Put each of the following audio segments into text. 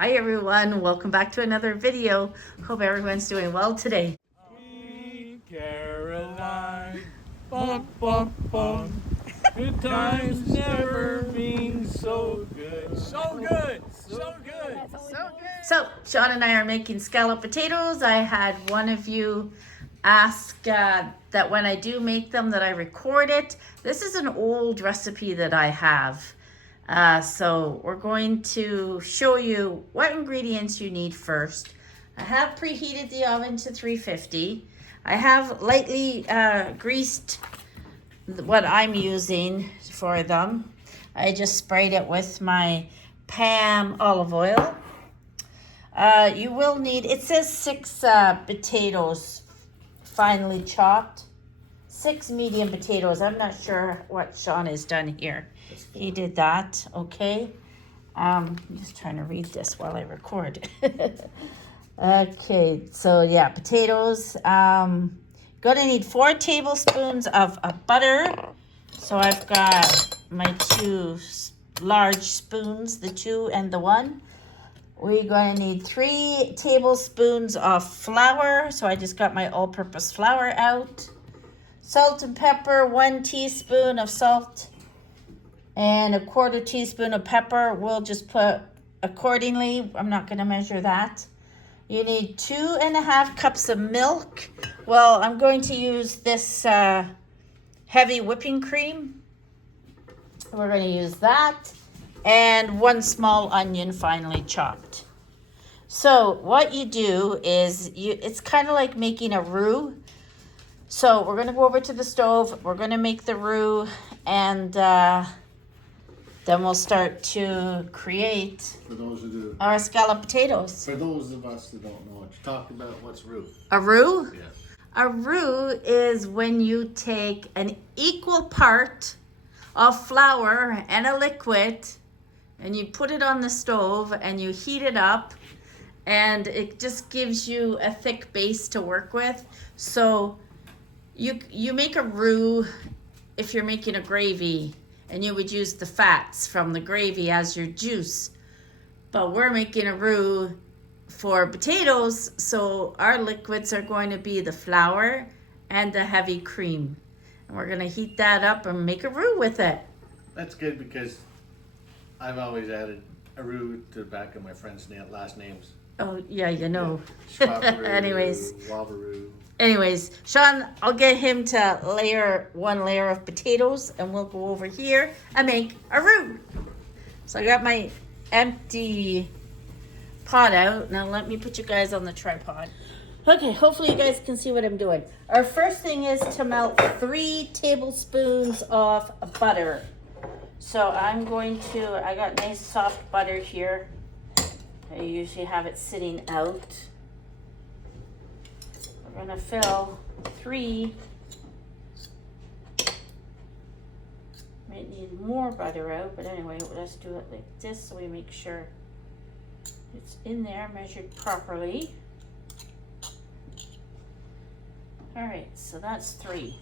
Hi everyone, welcome back to another video. Hope everyone's doing well today. Sweet Caroline, bum bum bum. Good times never been so good. So good, so good. So Sean and I are making scalloped potatoes. I had one of you ask that when I do make them that I record it. This is an old recipe that I have. So we're going to show you what ingredients you need first. I have preheated the oven to 350. I have lightly greased what I'm using for them. I just sprayed it with my Pam olive oil. You will need, it says 6 potatoes finely chopped. 6 medium potatoes. I'm not sure what Sean has done here. He did that, okay. I'm just trying to read this while I record. Okay, so yeah, potatoes. Gonna need 4 tablespoons of butter. So I've got my 2 large spoons, the 2 and the 1. We're going to need 3 tablespoons of flour. So I just got my all-purpose flour out. Salt and pepper, 1 teaspoon of salt and a 1/4 teaspoon of pepper. We'll just put accordingly. I'm not going to measure that. You need 2.5 cups of milk. Well, I'm going to use this heavy whipping cream. We're going to use that. And 1 small onion finely chopped. So what you do is, it's kind of like making a roux. So we're going to go over to the stove. We're going to make the roux, and then we'll start to create For those who do, our scalloped potatoes. for those of us that don't know what you're talking about, what's roux? A roux? Yeah. A roux is when you take an equal part of flour and a liquid and you put it on the stove and you heat it up, and it just gives you a thick base to work with. So you make a roux if you're making a gravy, and you would use the fats from the gravy as your juice. But we're making a roux for potatoes, so our liquids are going to be the flour and the heavy cream. And we're going to heat that up and make a roux with it. That's good because I've always added a roux to the back of my friends' last names. Oh, yeah, you know. Schwabaroo, Anyways. Wabaroo. Anyways, Sean, I'll get him to layer 1 layer of potatoes, and we'll go over here and make a roux. So I got my empty pot out. Now let me put you guys on the tripod. Okay, hopefully you guys can see what I'm doing. Our first thing is to melt 3 tablespoons of butter. So I'm going to, I got nice soft butter here. I usually have it sitting out. We're gonna fill 3. Might need more butter out, but anyway, let's do it like this so we make sure it's in there, measured properly. All right, so that's 3.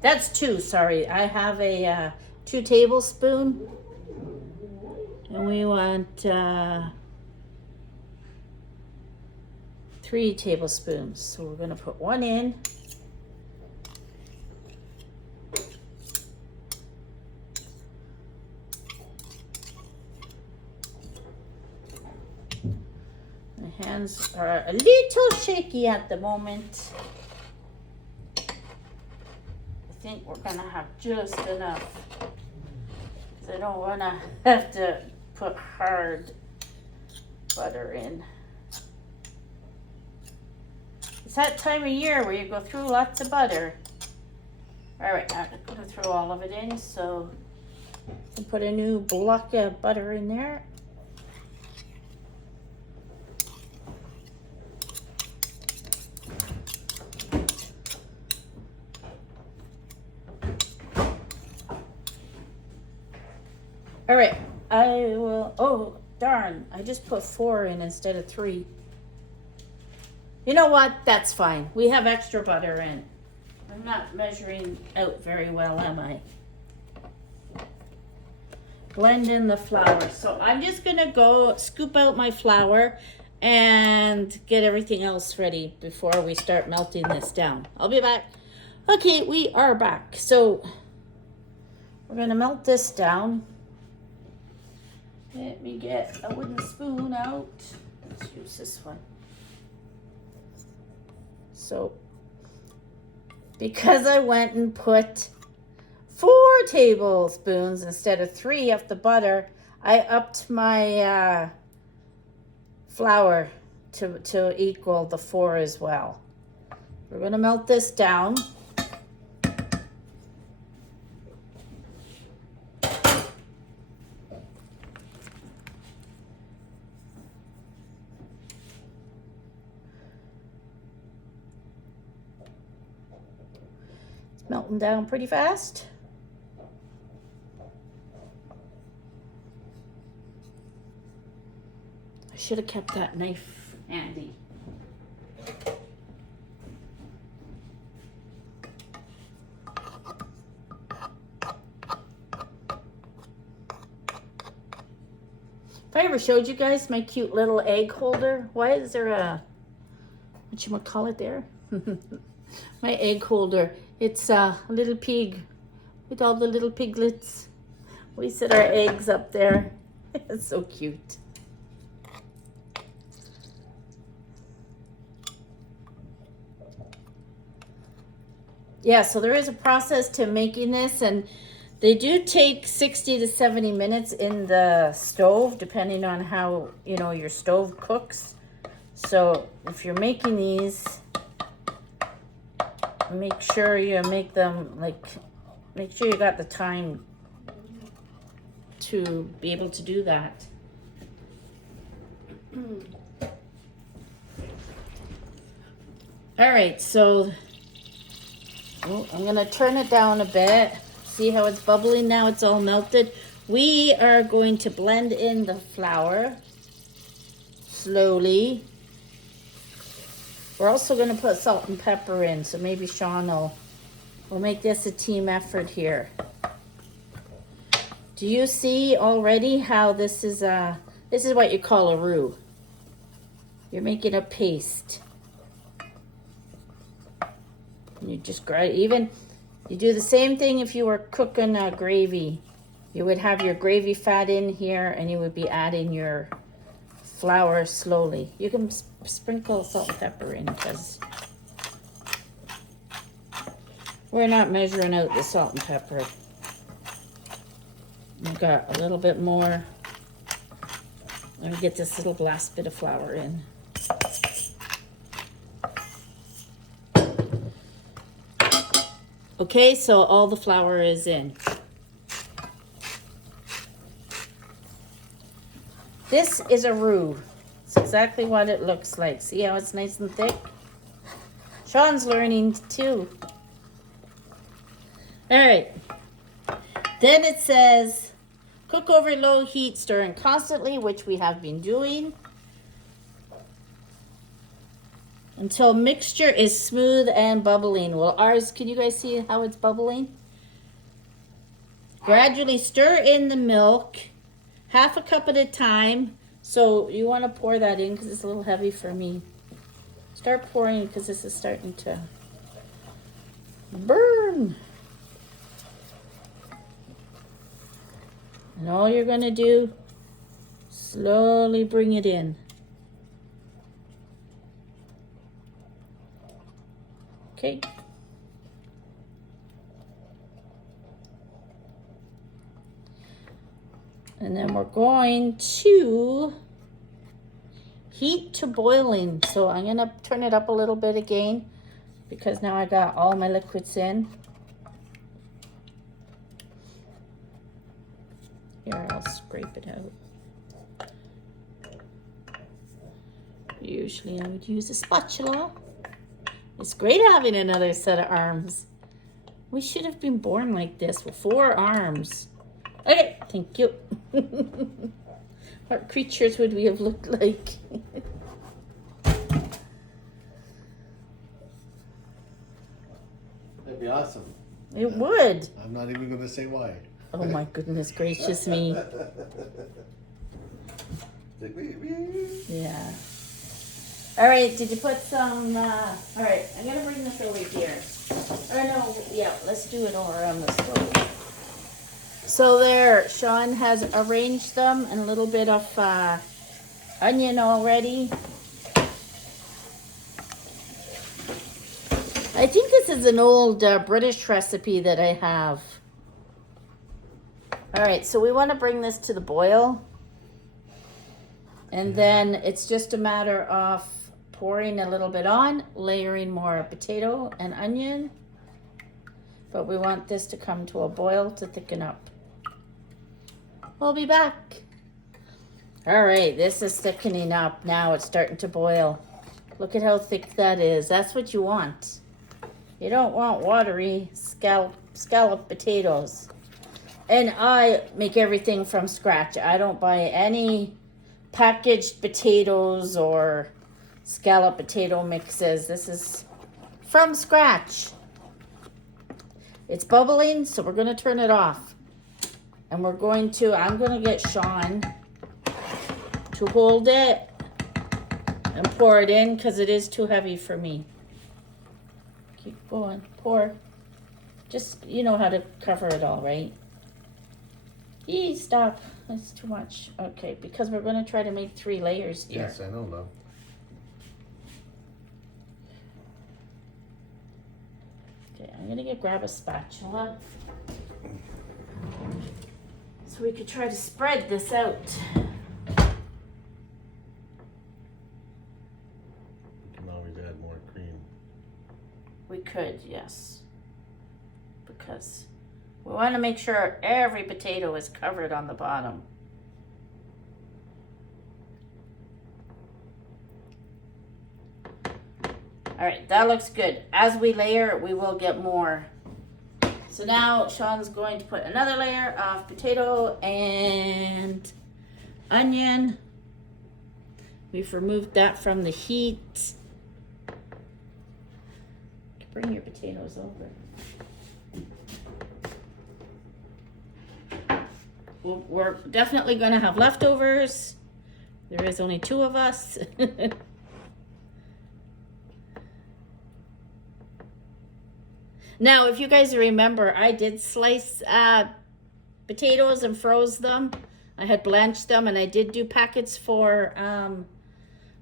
That's 2, sorry. I have a 2 tablespoon, and we want 3 tablespoons. So we're going to put 1 in. My hands are a little shaky at the moment. I think we're going to have just enough. I don't want to have to put hard butter in. It's that time of year where you go through lots of butter. All right, I'm going to throw all of it in, so I put a new block of butter in there. All right, I will, oh darn, I just put 4 in instead of 3. You know what, that's fine. We have extra butter in. I'm not measuring out very well, am I? blend in the flour. So I'm just gonna go scoop out my flour and get everything else ready before we start melting this down. I'll be back. Okay, we are back. So we're gonna melt this down. Let me get a wooden spoon out. Let's use this one. So, because I went and put 4 tablespoons instead of 3 of the butter, I upped my flour to equal the 4 as well. We're gonna melt this down. Melting down pretty fast. I should have kept that knife handy. If I ever showed you guys my cute little egg holder, why is there a, whatchamacallit there? My egg holder. It's a little pig with all the little piglets. We set our eggs up there. It's so cute. Yeah, so there is a process to making this, and they do take 60 to 70 minutes in the stove, depending on how, you know, your stove cooks. So if you're making these, make sure you make them, like, make sure you got the time to be able to do that. All right, so I'm gonna turn it down a bit. See how it's bubbling now? It's all melted. We are going to blend in the flour slowly. We're also going to put salt and pepper in, so maybe Sean will make this a team effort here. Do you see already how this is what you call a roux? You're making a paste. And you just grind. Even you do the same thing if you were cooking a gravy. You would have your gravy fat in here, and you would be adding your flour slowly. You can sprinkle salt and pepper in because we're not measuring out the salt and pepper. We've got a little bit more. Let me get this little last bit of flour in. Okay, so all the flour is in. This is a roux. It's exactly what it looks like. See how it's nice and thick? Sean's learning too. All right. Then it says, cook over low heat, stirring constantly, which we have been doing, until mixture is smooth and bubbling. Well, ours, can you guys see how it's bubbling? Gradually stir in the milk, half a cup at a time. So you want to pour that in because it's a little heavy for me. Start pouring because this is starting to burn. And all you're going to do, slowly bring it in. Okay. And then we're going to heat to boiling. So I'm going to turn it up a little bit again because now I got all my liquids in. Here, I'll scrape it out. Usually I would use a spatula. It's great having another set of arms. We should have been born like this with 4 arms. Okay, thank you. What creatures would we have looked like? That'd be awesome. It would. I'm not even going to say why. Oh my goodness gracious me. Yeah. All right, did you put some, all right, I'm gonna bring this over here. Or no, yeah, let's do it over on the stove. So there, Sean has arranged them and a little bit of onion already. I think this is an old British recipe that I have. All right, so we want to bring this to the boil. And then it's just a matter of pouring a little bit on, layering more potato and onion. But we want this to come to a boil to thicken up. We'll be back. All right, this is thickening up. Now it's starting to boil. Look at how thick that is. That's what you want. You don't want watery scalloped potatoes. And I make everything from scratch. I don't buy any packaged potatoes or scalloped potato mixes. This is from scratch. It's bubbling, so we're going to turn it off. And I'm going to get Sean to hold it and pour it in because it is too heavy for me. Keep going, pour. Just, you know how to cover it all, right? Stop. That's too much. Okay, because we're going to try to make 3 layers here. Yes, I know, love. Okay, I'm going to grab a spatula. So we could try to spread this out. We can always add more cream. We could, yes. Because we want to make sure every potato is covered on the bottom. All right, that looks good. As we layer, we will get more. So now Sean's going to put another layer of potato and onion. We've removed that from the heat. Bring your potatoes over. We're definitely going to have leftovers. There is only 2 of us. Now, if you guys remember, I did slice potatoes and froze them. I had blanched them, and I did do packets for,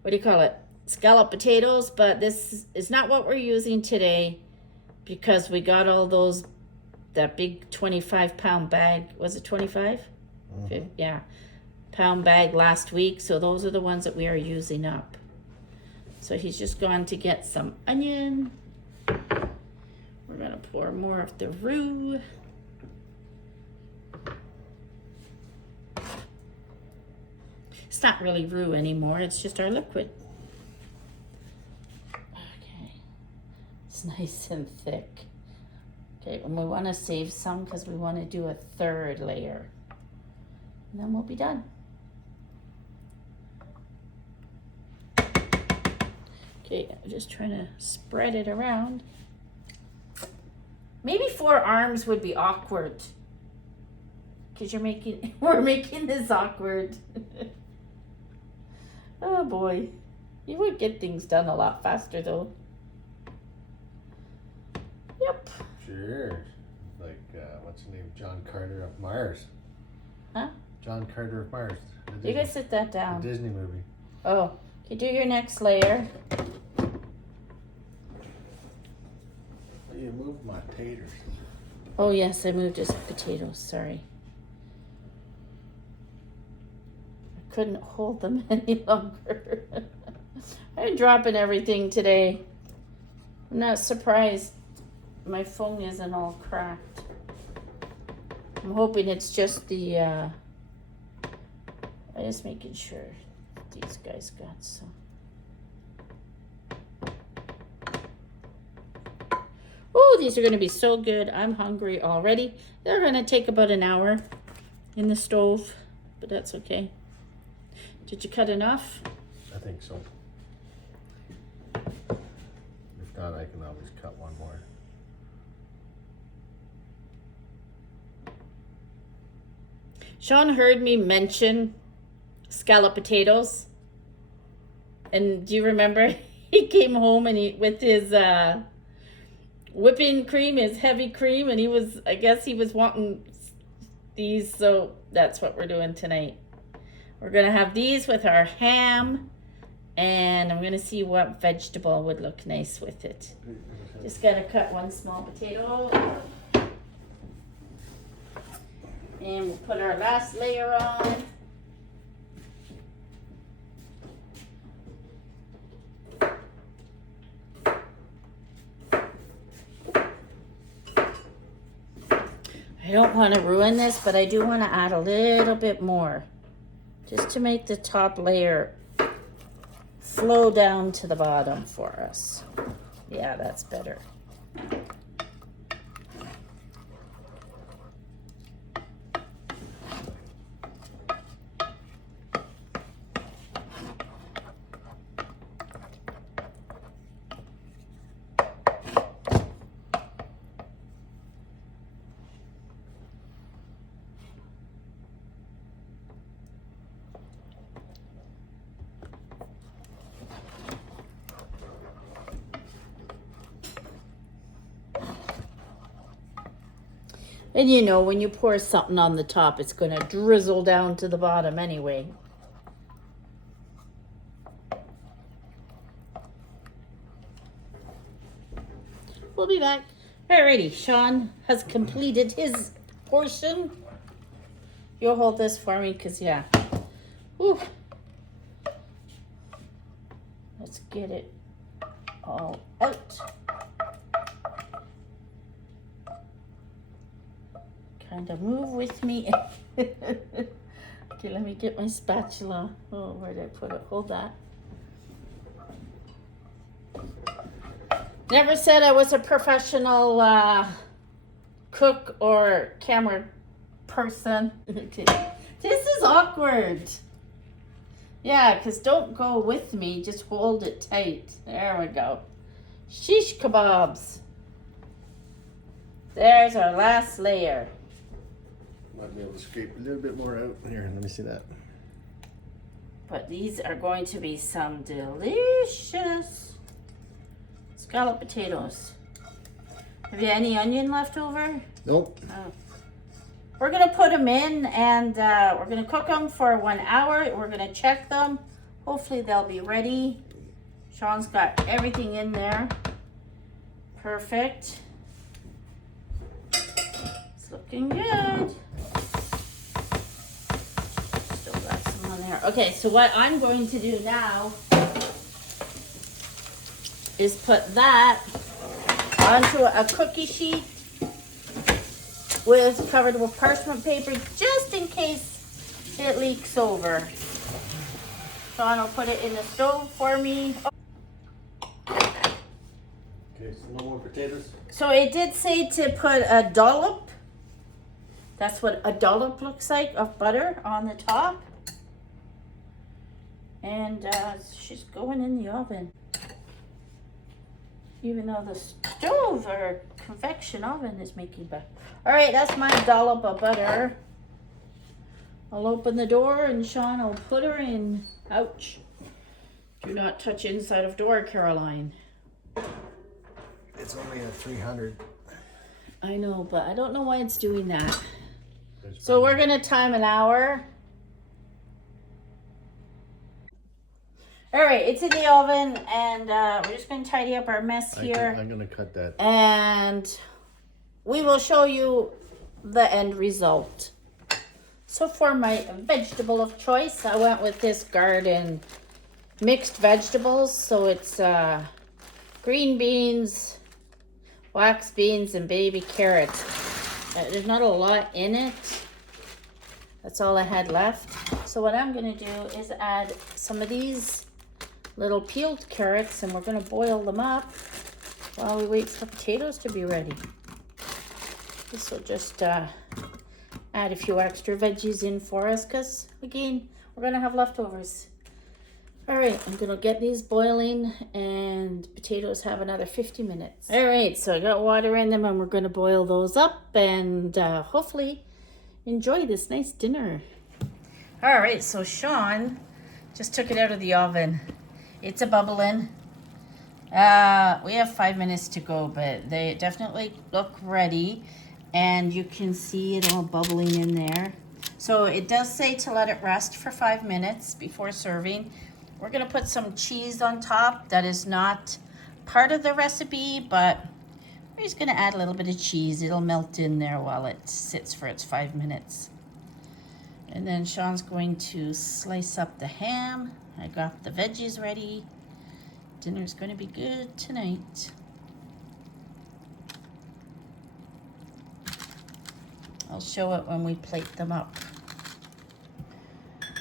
what do you call it? Scalloped potatoes, but this is not what we're using today because we got all those, that big 25-pound bag. Was it 25? Mm-hmm. Yeah. Pound bag last week, so those are the ones that we are using up. So he's just gone to get some onion. We're going to pour more of the roux. It's not really roux anymore. It's just our liquid. Okay. It's nice and thick. Okay, and we want to save some because we want to do a 3rd layer. And then we'll be done. Okay, I'm just trying to spread it around. Maybe 4 arms would be awkward. Because we're making this awkward. Oh boy. You would get things done a lot faster though. Yep. Sure. Like, what's his name? John Carter of Mars. Huh? John Carter of Mars. You guys sit that down. The Disney movie. Oh, okay, do your next layer. You moved my taters. Oh yes, I moved his potatoes, sorry. I couldn't hold them any longer. I'm dropping everything today. I'm not surprised my phone isn't all cracked. I'm hoping it's just the, I'm just making sure these guys got some. Oh, these are going to be so good. I'm hungry already. They're going to take about an hour in the stove, but that's okay. Did you cut enough? I think so. If not, I can always cut one more. Sean heard me mention scalloped potatoes. And do you remember he came home and with his whipping cream, his heavy cream, and I guess he was wanting these, so that's what we're doing tonight. We're gonna have these with our ham, and I'm gonna see what vegetable would look nice with it. Just gotta cut one small potato. And we'll put our last layer on. I don't want to ruin this, but I do want to add a little bit more, just to make the top layer flow down to the bottom for us. Yeah, that's better. And you know, when you pour something on the top, it's going to drizzle down to the bottom anyway. We'll be back. Alrighty, Sean has completed his portion. You'll hold this for me, because yeah. Whew. Let's get it all out. Kind of move with me. Okay, let me get my spatula. Oh, where did I put it? Hold that. Never said I was a professional cook or camera person. Okay. This is awkward. Yeah, because don't go with me. Just hold it tight. There we go. Shish kebabs. There's our last layer. Might be able to scrape a little bit more out here. Let me see that. But these are going to be some delicious scalloped potatoes. Have you any onion left over? Nope. Oh. We're going to put them in, and we're going to cook them for 1 hour. We're going to check them. Hopefully they'll be ready. Sean's got everything in there. Perfect. It's looking good. Still got some on there. Okay, so what I'm going to do now is put that onto a cookie sheet covered with parchment paper, just in case it leaks over. Sean will put it in the stove for me. Okay, so no more potatoes? So it did say to put a dollop. That's what a dollop looks like of butter on the top. And she's going in the oven. Even though the stove or convection oven is making butter. All right, that's my dollop of butter. I'll open the door and Sean will put her in. Ouch. Do not touch inside of door, Caroline. It's only at 300. I know, but I don't know why it's doing that. So we're going to time an hour. All right, it's in the oven, and we're just going to tidy up our mess here. I'm going to cut that. And we will show you the end result. So for my vegetable of choice, I went with this garden mixed vegetables. So it's green beans, wax beans, and baby carrots. There's not a lot in it. That's all I had left. So what I'm going to do is add some of these little peeled carrots, and we're going to boil them up while we wait for potatoes to be ready. This will just add a few extra veggies in for us, because again, we're going to have leftovers. All right, I'm going to get these boiling, and potatoes have another 50 minutes. All right, so I got water in them, and we're going to boil those up, and hopefully enjoy this nice dinner. All right, so Sean just took it out of the oven. It's a bubbling. We have 5 minutes to go, but they definitely look ready. And you can see it all bubbling in there. So it does say to let it rest for 5 minutes before serving. We're gonna put some cheese on top. That is not part of the recipe, but we're just gonna add a little bit of cheese. It'll melt in there while it sits for its 5 minutes. And then Sean's going to slice up the ham. I got the veggies ready. Dinner's gonna be good tonight. I'll show it when we plate them up.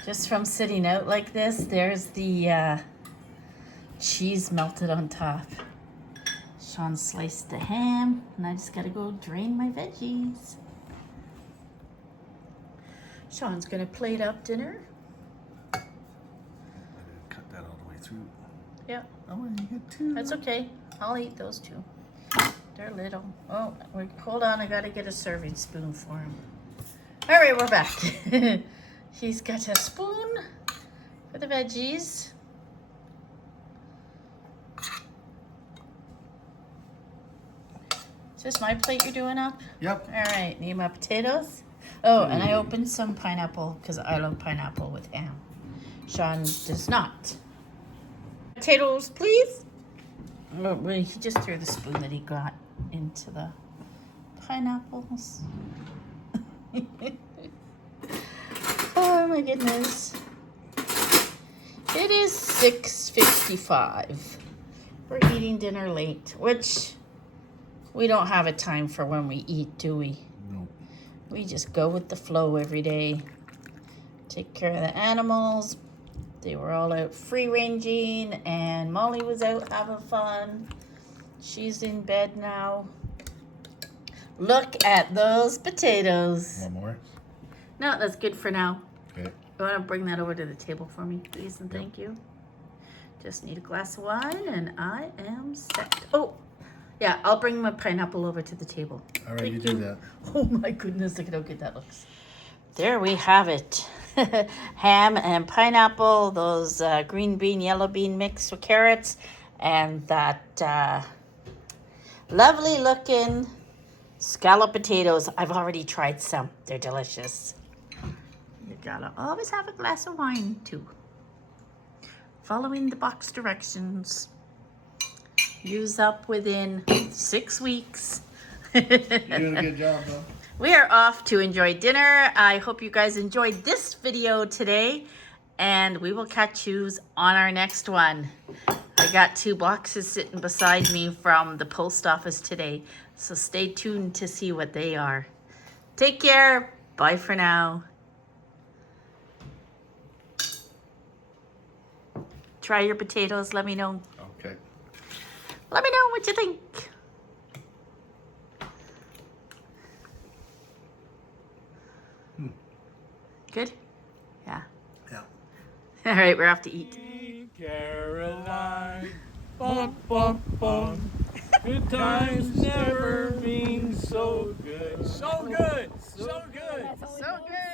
Just from sitting out like this, there's the cheese melted on top. Sean sliced the ham, and I just gotta go drain my veggies. Sean's gonna plate up dinner. I didn't cut that all the way through. Yeah, Oh, you get two. that's okay. I'll eat those two. They're little. Oh, hold on. I gotta get a serving spoon for him. All right, we're back. He's got a spoon for the veggies. Is this my plate you're doing up? Yep. All right, need my potatoes. Oh, and I opened some pineapple because I love pineapple with ham. Sean does not. Potatoes, please. Oh, wait, he just threw the spoon that he got into the pineapples. Oh my goodness. It is 6:55. We're eating dinner late, which we don't have a time for when we eat, do we? No. We just go with the flow every day. Take care of the animals. They were all out free ranging, and Molly was out having fun. She's in bed now. Look at those potatoes. One more. No, that's good for now. Okay. You want to bring that over to the table for me, please, and thank you. Just need a glass of wine, and I am set. Oh, yeah, I'll bring my pineapple over to the table. All right, Thank you do that. Oh my goodness, look at how good that looks. There we have it. Ham and pineapple, those green bean, yellow bean mixed with carrots, and that lovely looking scalloped potatoes. I've already tried some. They're delicious. You gotta always have a glass of wine too. Following the box directions. Use up within 6 weeks. You're doing a good job, though. We are off to enjoy dinner. I hope you guys enjoyed this video today, and we will catch you on our next one. I got 2 boxes sitting beside me from the post office today, so stay tuned to see what they are. Take care. Bye for now. Try your potatoes. Let me know. Okay. Let me know what you think. Good? Yeah. Yeah. All right, we're off to eat. Caroline, bum, bum, bum. Good times never been so good. So good. So good. So good.